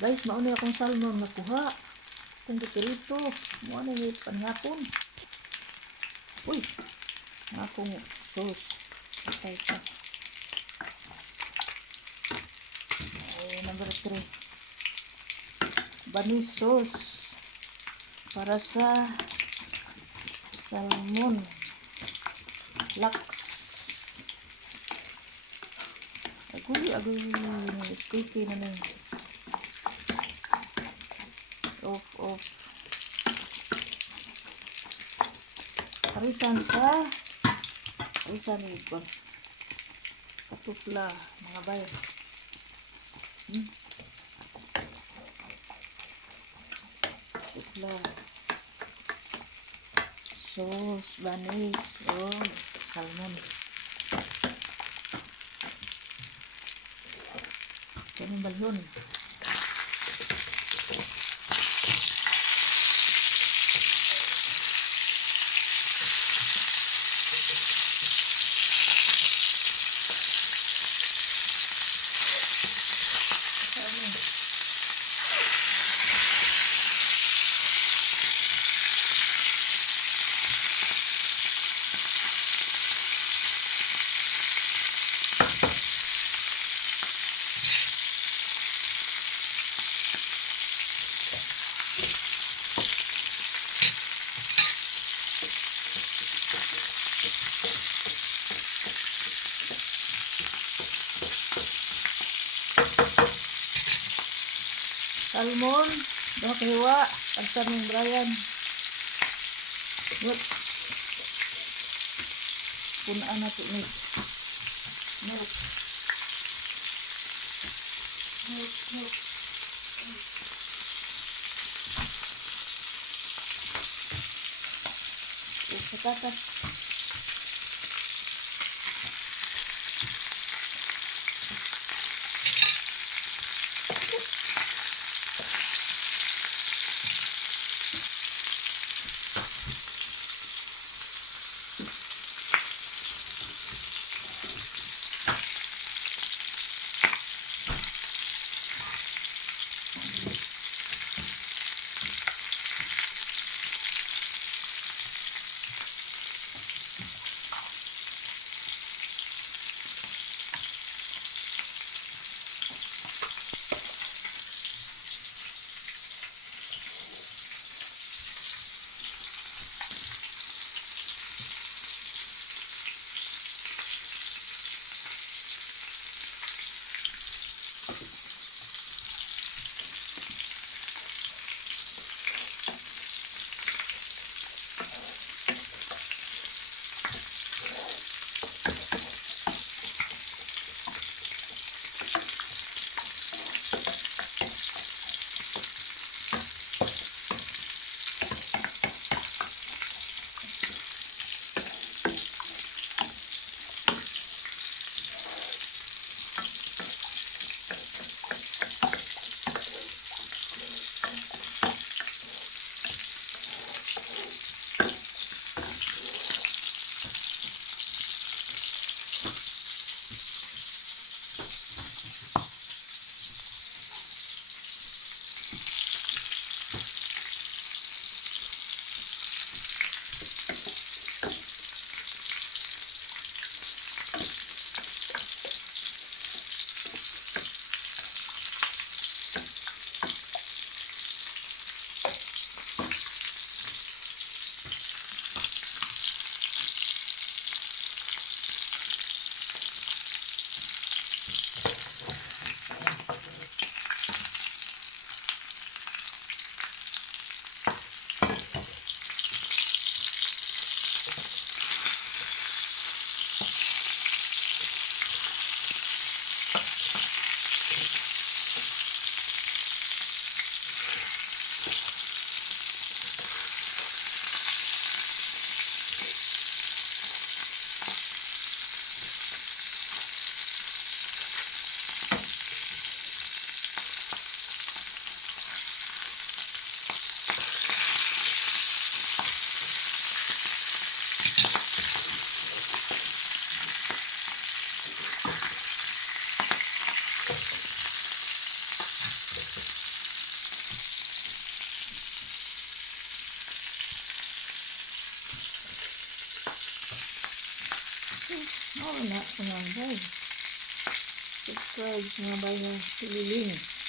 Guys, mauna akong salmon nakuha. Kung dito, mauna yung panghapon. Uy, akong sauce. Okay pa. Okay, number 3. Banis sauce para sa salmon. Lux. Agoy, sticky na lang. Off. Harisan ni katupla, mga bay. Katupla. Sauce, banis, salmon. Ganun balon. Salmon, hiwa, agsa ng Brian. Look. Punaan na ito ni. Milk. Sa tatas. Oo na, mga bay. Subscribe mga bay nga pililing.